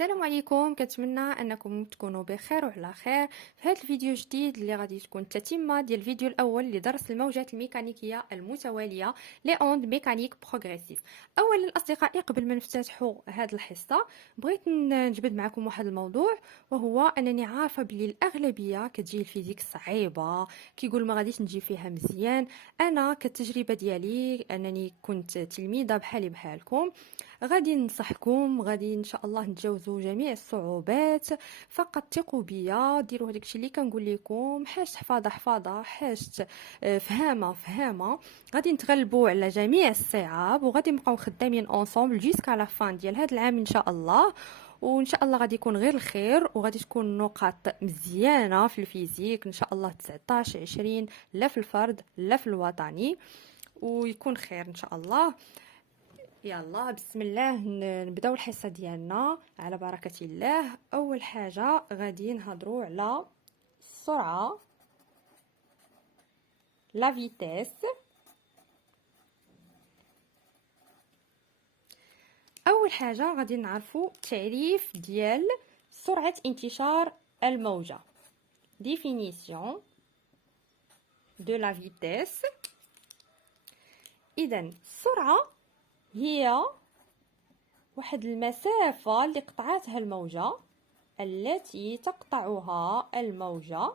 السلام عليكم، كنتمنى انكم تكونوا بخير وعلى خير. في هذا الفيديو الجديد اللي غادي تكون تتمه ديال الفيديو الاول لدرس الموجات الميكانيكيه المتواليه لي اوند ميكانيك بروغريسيف. اولا اصدقائي، قبل ما نفتتحوا هذه الحصه بغيت نجبد معكم واحد الموضوع، وهو انني عارفه بلي الاغلبيه كتجي الفيزيك صعيبه، كيقول ما غاديش نجي فيها مزيان. انا كالتجربه ديالي انني كنت تلميذه بحالي بحالكم، غادي ننصحكم، غادي ان شاء الله نتجاوزوا جميع الصعوبات. فقط ثقوا بيا، ديروا هذاك الشيء اللي كنقول لكم، حاجه حفاظه حفاظه، حاجه فهامه فهامه. غادي نتغلبوا على جميع الصعاب، وغادي نبقاو خدامين اونصومبل جيسكا لا فان ديال هذا العام ان شاء الله. وان شاء الله غادي يكون غير الخير، وغادي تكون نقاط مزيانه في الفيزيك ان شاء الله، 19 20، لا في الفرد لا في الوطني، ويكون خير ان شاء الله. يلا بسم الله نبداو الحصه ديالنا على بركه الله. اول حاجه غادي نهضروا على السرعه، لا فيتيس. اول حاجه غادي نعرفوا التعريف ديال سرعه انتشار الموجه، définition de la vitesse. اذا السرعه هي واحد المسافة اللي قطعتها الموجة، التي تقطعها الموجة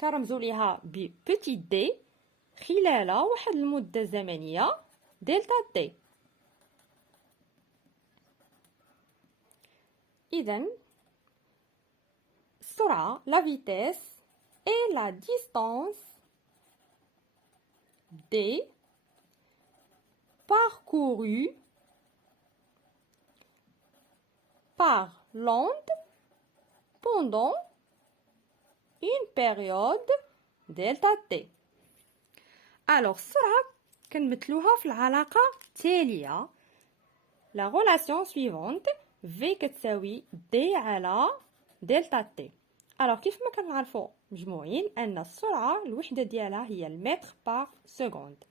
كرمزوا لها ب petit d خلال واحد المدة زمنية دلتا t. إذن السرعة la vitesse est la distance d parcouru par l'onde pendant une période delta t. Alors السرعة كنمثلوها في العلاقة التالية، la relation suivante v كتساوي d على دلتا t. alors كيف ما كنعرفوا مجموعين ان السرعة الوحدة ديالها هي المتر بار سكوند،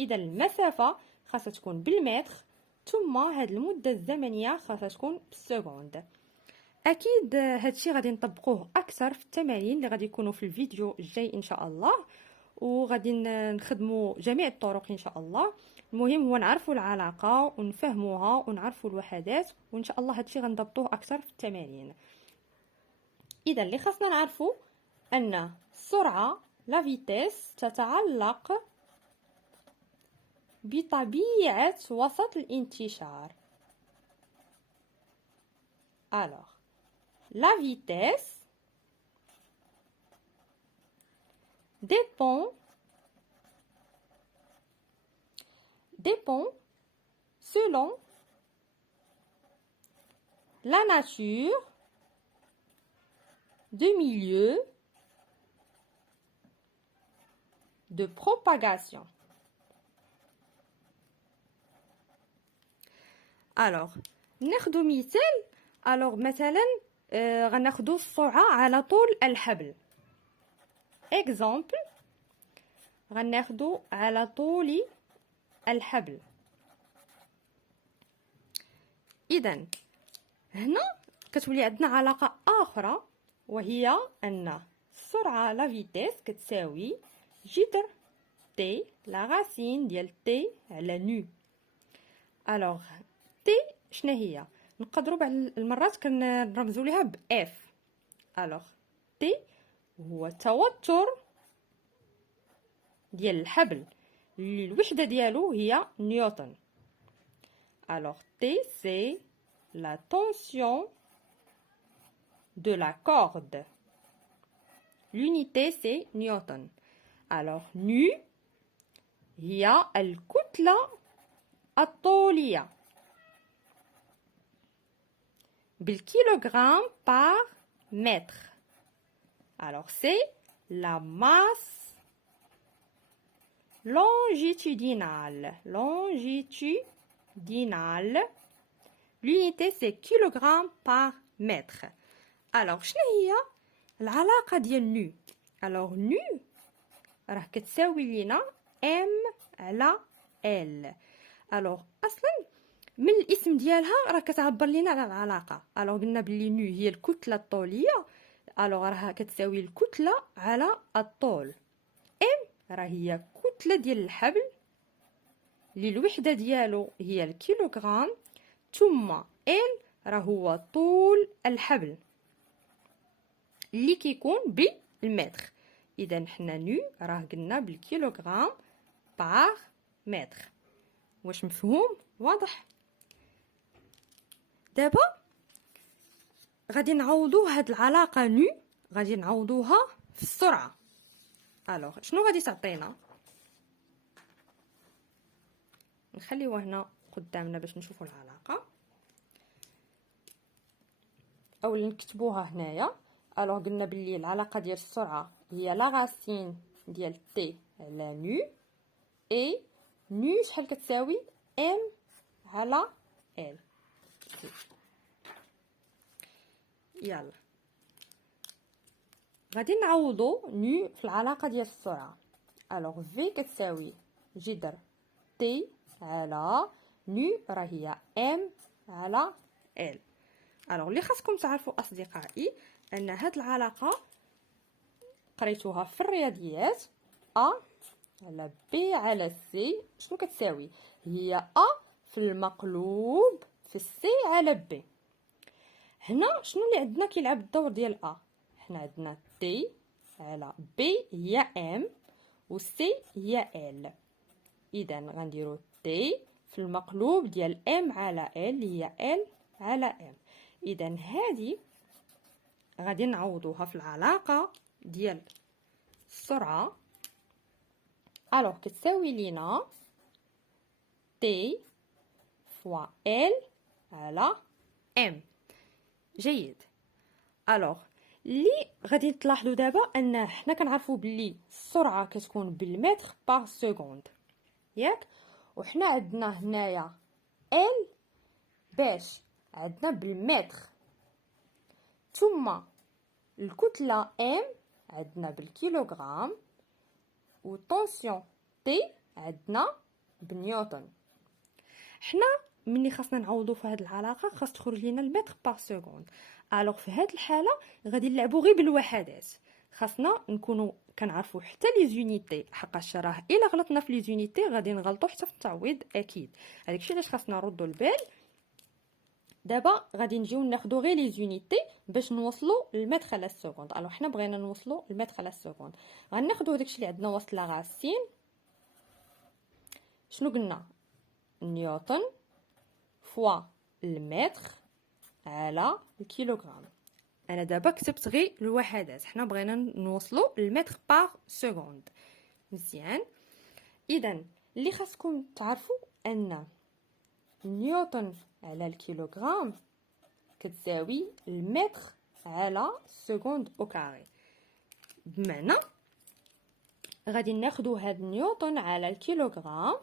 اذا المسافة خاصها تكون بالمتر، ثم هاد المدة الزمنية خاصها تكون بالسكوند. اكيد هادشي غادي نطبقوه اكثر في التمارين اللي غادي يكونوا في الفيديو الجاي ان شاء الله، وغادي نخدموا جميع الطرق ان شاء الله. المهم هو نعرفوا العلاقة ونفهموها ونعرفوا الوحدات، وان شاء الله هادشي غنضبطوه اكثر في التمارين. اذا اللي خاصنا نعرفوا ان السرعة لا فيتيس تتعلق بطبيعة وسط الانتشار. alors la vitesse dépend selon la nature du milieu de propagation. alors ناخذ مثال. alors مثلا غناخذوا السرعه على طول الحبل. example غناخذوا على طول الحبل. اذا هنا كتولي عندنا علاقه اخرى، وهي ان السرعه لا فيتيس كتساوي جذر t لا راسين ديال t على نو. الوغ تي شنو هي؟ نقدروا بعض المرات كنرمزوا ليها ب F. الوغ تي هو التوتر ديال الحبل اللي الوحده ديالو هي نيوتن. الوغ تي سي لا tension de la corde. l'unité c'est نيوتن. الوغ نو هي الكتله الطولية بالكيلوغرام par mètre. alors c'est la masse longitudinale. l'unité c'est kilogramme par mètre. alors شنو هي العلاقة ديال نو؟ alors نو راه كتساوي لينا m على l. الوغ اصلا من الاسم ديالها راه كتعبر لينا على العلاقه. الوغ قلنا بلي نو هي الكتله الطوليه، الوغ راها كتساوي الكتله على الطول. ام راه هي كتله ديال الحبل اللي الوحده ديالو هي الكيلوغرام، ثم ال راه هو طول الحبل اللي كيكون بالمتر. اذا حنا نو راه قلنا بالكيلوغرام بار متر. واش مفهوم؟ واضح؟ دابا غادي نعوضوا هاد العلاقه نو، غادي نعوضوها في السرعه. الوغ شنو غادي تعطينا؟ نخليوها هنا قدامنا باش نشوفوا العلاقه، او نكتبوها هنايا. الوغ قلنا بلي العلاقه ديال السرعه هي لا راسين ديال تي على نو، اي نو شحال كتساوي ام على ال. يلا غادي نعوضو نو في العلاقه ديال السرعه. الوغ في كتساوي جذر تي على نو راه هي ام على ال. الوغ اللي خاصكم تعرفوا اصدقائي ان هاد العلاقه قريتوها في الرياضيات، ا على بي على سي شنو كتساوي؟ هي ا في المقلوب في سي على بي. هنا شنو اللي عندنا كيلعب الدور ديال ا؟ حنا عندنا تي على بي هي ام و سي هي ال. اذا غنديرو تي في المقلوب ديال ام على ال اللي هي ال على ام. اذا هذه غادي نعوضوها في العلاقه ديال السرعه. الوغ كتساوي لينا تي فوا ال على ام. جيد. الوغ اللي غادي تلاحظوا دابا ان حنا كنعرفوا بلي السرعه كتكون بالمتر بار سكوند، ياك؟ وحنا عندنا هنايا ال باش عندنا بالمتر، ثم الكتله ام عندنا بالكيلوغرام، و طونسيون تي عندنا بنيوتن. حنا ملي خاصنا نعوضوا في هذه العلاقه خاص تخرج لنا المتر بار سكوند. الوغ في هذه الحاله غادي نلعبوا غير بالوحدات، خاصنا نكونوا كنعرفوا حتى لي زونيتي، حقاش راه الا غلطنا في لي زونيتي غادي نغلطوا حتى في التعويض اكيد. هذاكشي علاش خاصنا نردوا البال. دابا غادي نجيو ناخذوا غير لي زونيتي باش نوصلوا المتر على السكوند. الوغ حنا بغينا نوصلوا المتر على السكوند، غناخذوا داكشي اللي عندنا وسط لا راسين. شنو قلنا؟ نيوتن فوا المتر على الكيلوغرام. انا دابا كتبت غير الوحدات، حنا بغينا نوصلوا المتر بار سكوند. مزيان. اذا اللي خاصكم تعرفوا ان نيوتن على الكيلوغرام كتساوي المتر على سكوند او كاري. بمعنى غادي ناخذوا هاد نيوتن على الكيلوغرام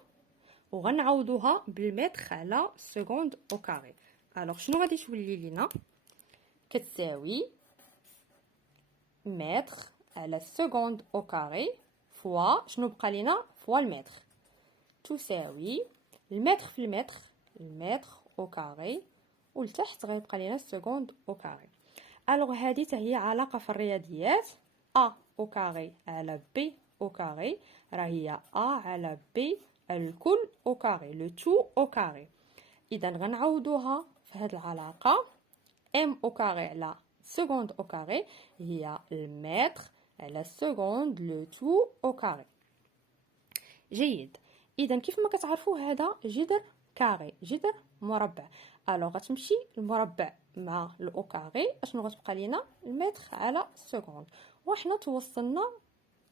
وغنعوضوها بالمتر على سكوند او كاري. الوغ شنو غادي تولي لينا؟ كتساوي متر على سكوند او كاري فوا شنو بقى لينا؟ فوا المتر، تساوي المتر في المتر، المتر او كاري، ولتحت غيبقى لينا السكوند او كاري. الوغ هذه حتى هي علاقه في الرياضيات، ا او كاري على بي او كاري راه هي ا على بي الكل او كاري، لو تو او كاري. اذا غنعوضوها في هذه العلاقه، ام او كاري على سكوند او كاري هي المتر على سكوند لو تو او كاري. جيد. اذا كيف ما كتعرفوا هذا جذر كاري، جذر مربع. الوغ غتمشي المربع مع الاو كاري، اشنو غتبقى لينا؟ المتر على سكوند. وحنا توصلنا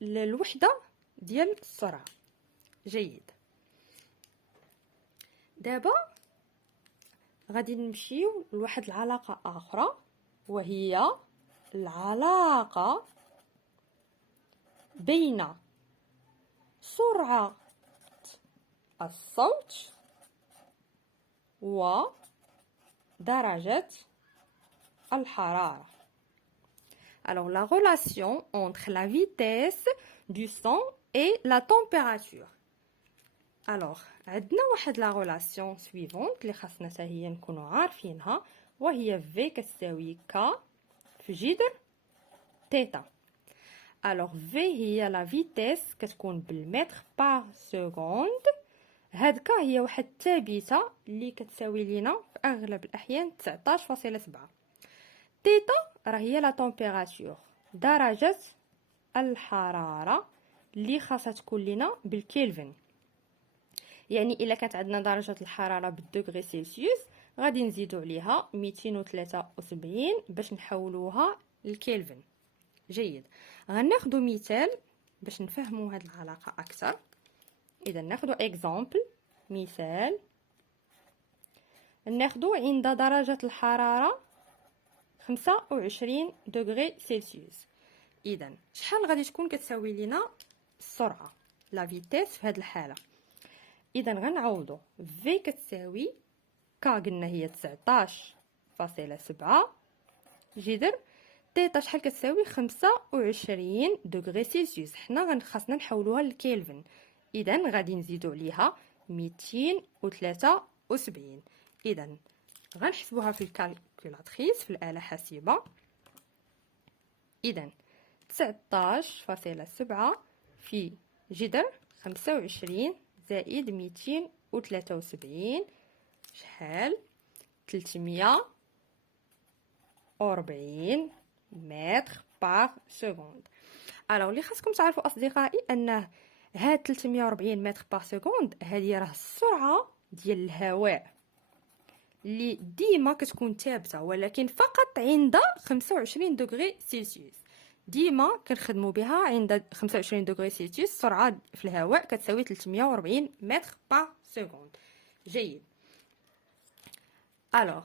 للوحده ديال السرعه. جيد. دابا غادي نمشيو لواحد العلاقه اخرى، وهي العلاقه بين سرعه الصوت ودرجة الحرارة. Alors la relation entre la vitesse du son et la température. الوغ عندنا واحد لا غولاسيون سويفونت اللي خاصنا حتى هي نكونوا عارفينها، وهي في كتساوي ك في جذر تيتا. الوغ في هي لا فيتيس كتكون بالمتر بار سكوند. هاد ك هي واحد الثابته اللي كتساوي لينا في اغلب الاحيان 19.7. تيتا راه هي لا طومبيراتور، درجه الحراره اللي خاصها تكون لينا بالكلفن. يعني الا كانت عندنا درجه الحراره بالدوغري سيلسيوس غادي نزيدوا عليها 273 باش نحولوها للكلفن. جيد، غناخذوا مثال باش نفهموا هذه العلاقه اكثر. اذا ناخذوا اكزامبل، مثال ناخذوا عند درجه الحراره 25 دوغري سيلسيوس. اذا شحال غادي تكون كتساوي لنا السرعه لا فيتيس في هذه الحاله؟ اذا غنعوضوا في كتساوي ك قلنا هي 19.7 جذر تيتا شحال كتساوي 25 دوغري سيلسيوس. حنا خاصنا نحولوها للكلفن، اذا غادي نزيدوا عليها 273. اذا غنحسبوها في الكالكولاتريس في الآلة حاسبة. اذا 19.7 في جذر 25 زائد 273 شحال؟ 340 متر بار سكوند. الوغ اللي خاصكم تعرفوا اصدقائي انه هاد 340 متر بار سكوند هذه راه السرعه ديال الهواء اللي ديما كتكون ثابته، ولكن فقط عند 25 دوغري سيلسيوس. ديما كنخدموا بها عند 25 دوغري سيلسيوس السرعه في الهواء كتساوي 340 متر بار سكوند. جيد. الوغ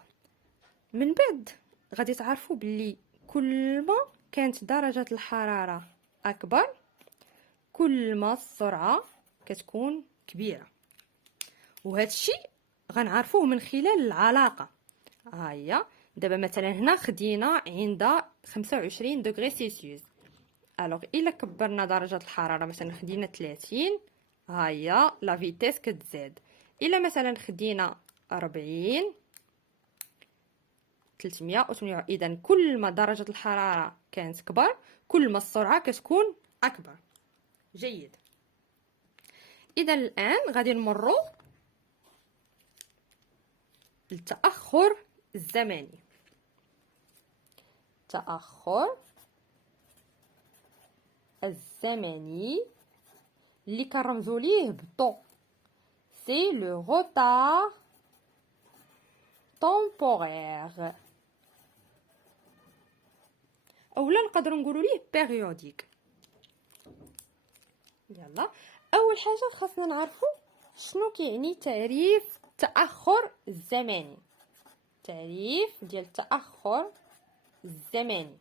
من بعد غادي تعرفوا باللي كل ما كانت درجه الحراره اكبر كل ما السرعه كتكون كبيره، وهذا الشيء غنعرفوه من خلال العلاقه. ها هي دابا مثلا هنا خدينا عند 25 دوغري سيلسيوس. الوغ الا كبرنا درجه الحراره مثلا خدينا 30، ها هي لا فيتيس كتزاد. الا مثلا خدينا 40 300. اذا كل ما درجه الحراره كانت كبر كل ما السرعه كتكون اكبر. جيد. اذا الان غادي نمروا للتاخر الزمني. التاخر الزمني اللي كنرمزوا ليه بالطو سي لو روتار temporaire، اولا نقدروا نقولوا ليه بيريوديك. يلا اول حاجه خاصنا نعرفوا شنو كيعني تعريف التاخر الزمني. تعريف ديال التاخر الزمني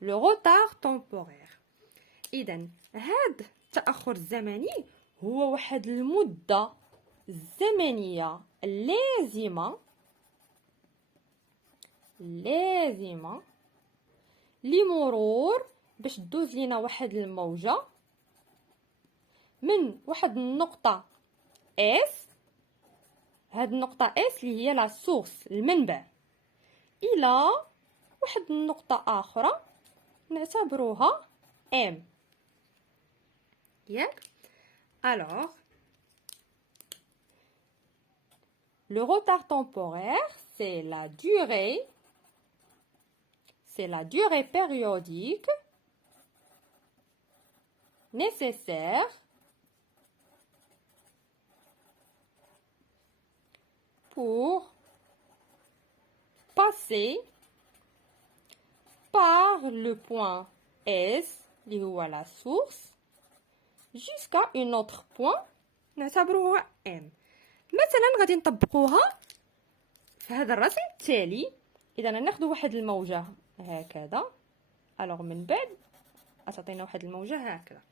لو روتار temporaire. اذا هاد التاخر الزمني هو واحد المده الزمنيه لازمه لمرور باش تدوز لينا واحد الموجه من واحد النقطه اس، هاد النقطه اس اللي هي لا سورس المنبع، الى واحد النقطه اخرى نعتبروها ام. ياك؟ alors le retard temporaire c'est la durée périodique nécessaire pour passer par le point S اللي هو la source jusqu'à un autre point نعتبروه M. مثلا غادي نطبقوها في هذا الرسم التالي. اذا ناخذ واحد الموجه هكذا، الوغ من بعد غتعطينا واحد الموجه هكذا.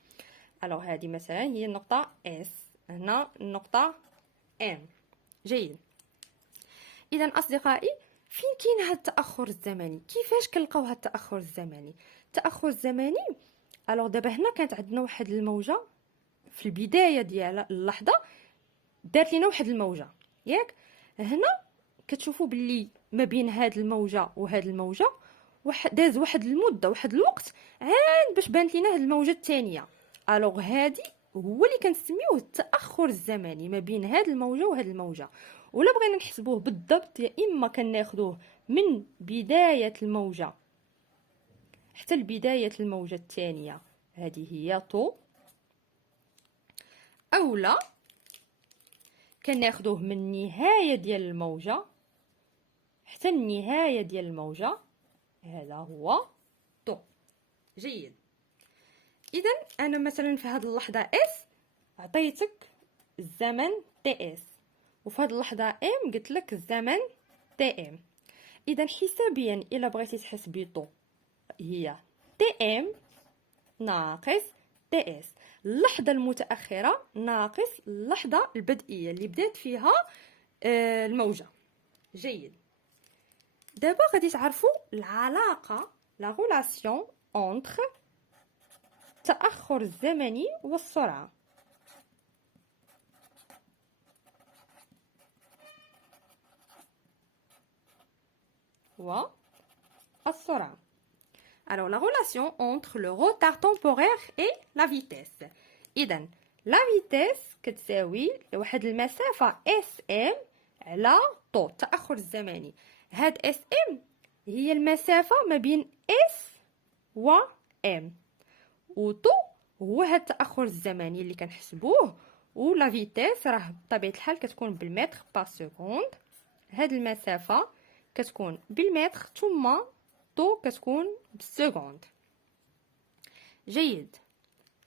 الوغ هذه مثلا هي النقطه اس، هنا النقطه ام. جيد. اذا اصدقائي فين كاين هذا التاخر الزمني؟ كيفاش كنلقاو هذا التاخر الزمني؟ التاخر الزمني الوغ دابا هنا كانت عندنا واحد الموجه في البدايه ديال اللحظه دارت لينا واحد الموجه ياك. هنا كتشوفوا باللي ما بين هاد الموجه وهاد الموجه داز واحد المده، واحد الوقت عاد باش بانت لينا هاد الموجه الثانيه. الوغ هادي هو اللي كنسميوه التاخر الزمني ما بين هاد الموجه وهاد الموجه. ولا بغينا نحسبوه بالضبط، يا اما كناخذوه من بدايه الموجه حتى لبدايه الموجه الثانيه، هذه هي طو، اولا كناخذوه من نهايه ديال الموجه حتى النهايه ديال الموجه، هذا هو طو. جيد. اذا انا مثلا في هذه اللحظه اس عطيتك الزمن تي اس، وفي هذه اللحظه ام قلت لك الزمن تي ام. اذا حسابيا الا بغيتي تحسبي طو هي تي ام ناقص تي اس، اللحظه المتاخره ناقص اللحظه البدئيه اللي بدات فيها الموجه. جيد. دابا غادي تعرفوا العلاقه لا غولاسيون اونتر التاخر الزمني والسرعه. والسرعه. Alors la relation entre le retard temporaire et la vitesse. إذن la vitesse كتساوي واحد المسافة SM على طو التأخر الزمني. هاد SM هي المسافة ما بين S و M، و طو هو هاد التأخر الزمني اللي كنحسبوه. و لا فيتيس راه بطبيعة الحال كتكون بالمتر بار سكوند. هاد المسافة كتكون بالمتر ثم طو كتكون بالسكوند. جيد.